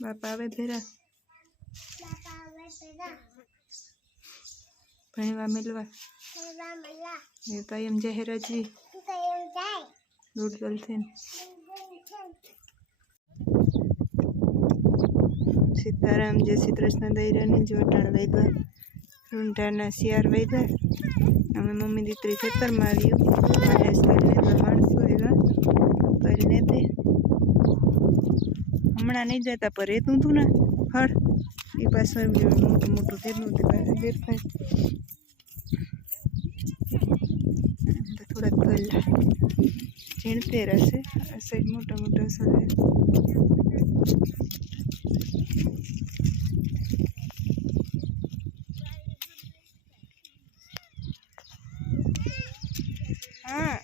બાપા આવે ભેરા ભણવા મેલવા એ કાયમ જાહેરાજી દૂર છે સીતારામ જય શ્રી કૃષ્ણ દૈરાની જોટાણ વૈદા રૂંઢાના શિયાર વૈદા અમે મમ્મી દીકરી ખેતરમાં આવ્યું માણસો એવા કરીને તે હમણાં નહીં જતા પર રહેતું હતું ને ફળ એ પાછું મોટું મોટું તેનું દેખાય થોડાક ગલ્લા ઝીણતેર હશે આ સાઈડ મોટા મોટા હશે हाँ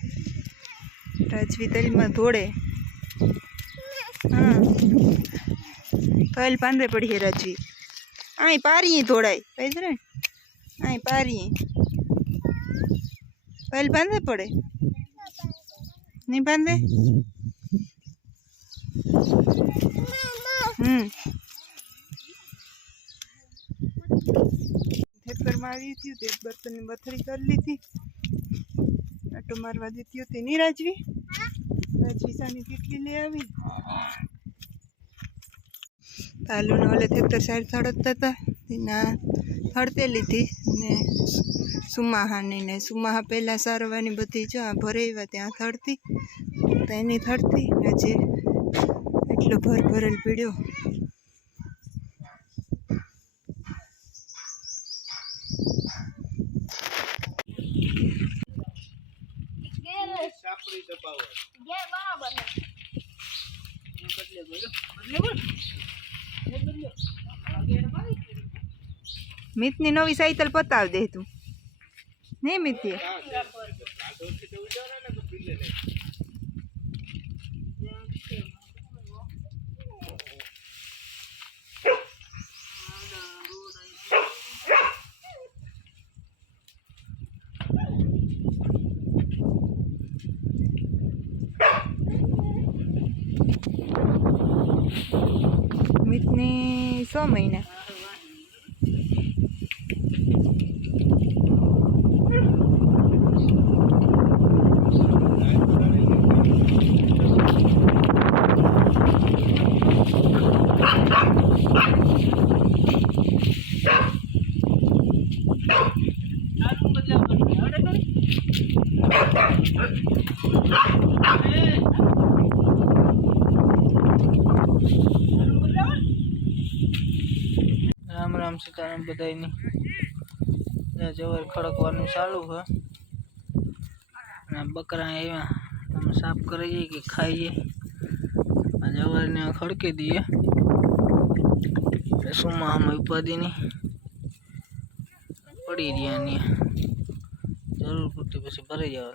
राजवी तल में धोड़े हाँ कल पांदे पड़ी है राजवी आई पारी थोड़ाई पैदरे आई पारी कल पांदे पड़े नहीं पांदे खेतर में आई थी बर्तन ने बथड़ी कर ली थी आटो मारवा देती होती नहीं राजवी राजवी सानी किटली ले आवी तालू ने ओले खेतर साइड थड़ता था ना थड़तेली थी ने सुमाहा ने सुमाहा पहला सारवानी बधी जो आ भरेवा त्या थड़ती तो एनी थड़ती जे एटलो भर भरेल पीड्यो मितनी नवी साइकिल पताव दे तू नहीं मिती मितनी 100 महीना राम राम सीताराम बधाई जवर खड़कવાનું ચાલુ है बकरा एवं हम साफ करिए कि खाइए जवर ने खड़के दिए सुमा हम उपाधि नहीं पड़ी रही जरूर पूरती पीछे भरी जाओ